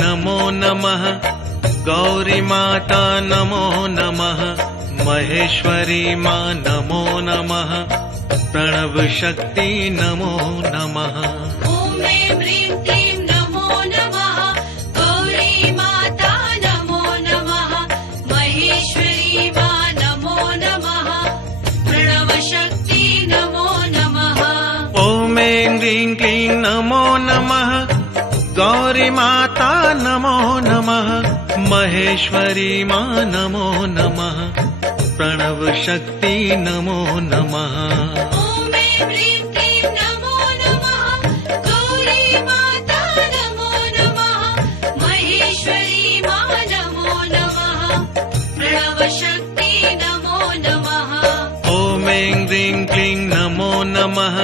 नमो नमः गौरी माता नमो नमः महेश्वरी मां नमो नमः प्रणव शक्ति नमो नमः। ॐ ऐं ह्रीं क्लीं नमो नमः गौरी माता नमो नमः महेश्वरी मां नमो नमः प्रणव शक्ति नमो नमः। ॐ ऐं ह्रीं क्लीं नमो नमः गौरी माता नमो नमः महेश्वरी मां नमो नमः प्रणव शक्ति नमो नमः। ॐ ऐं ह्रीं क्लीं नमो नमः गौरी माता नमो नमः महेश्वरी मां नमो नमः प्रणव शक्ति नमो नमः। ॐ ऐं ह्रीं क्लीं नमो नमः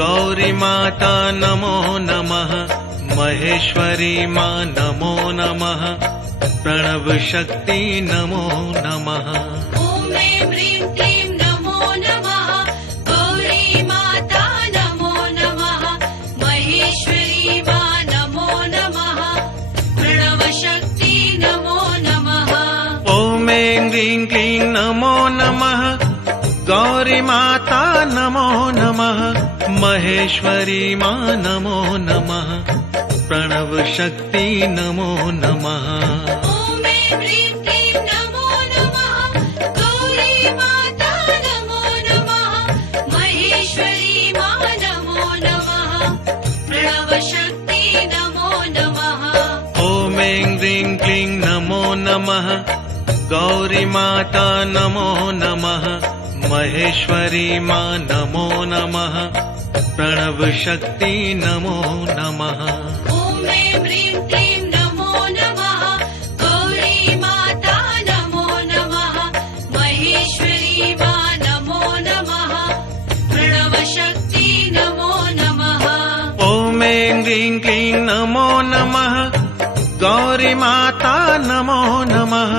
गौरी माता नमो नमः महेश्वरी मां नमो नमः प्रणव शक्ति नमो नमः। ॐ ऐं ह्रीं क्लीं नमो नमः गौरी माता नमो नमः महेश्वरी मां नमो नमः प्रणव शक्ति नमो नमः। ॐ ऐं ह्रीं क्लीं नमो नमः गौरी माता नमो नमः महेश्वरी मां नमो नमः प्रणव शक्ति नमो नमः। ॐ ऐं ह्रीं क्लीं नमो नमः गौरी माता नमो नमः महेश्वरी मां नमो नमः प्रणव शक्ति नमो नमः। ॐ ऐं ह्रीं क्लीं नमो नमः गौरी माता नमो नमः महेश्वरी मां नमो नमः प्रणव शक्ति नमो नमः। ॐ ऐं ह्रीं क्लीं नमो नमः गौरी माता नमो नमः महेश्वरी मां नमो नमः प्रणव शक्ति नमो नमः। ॐ ऐं ह्रीं क्लीं नमो नमः गौरी माता नमो नमः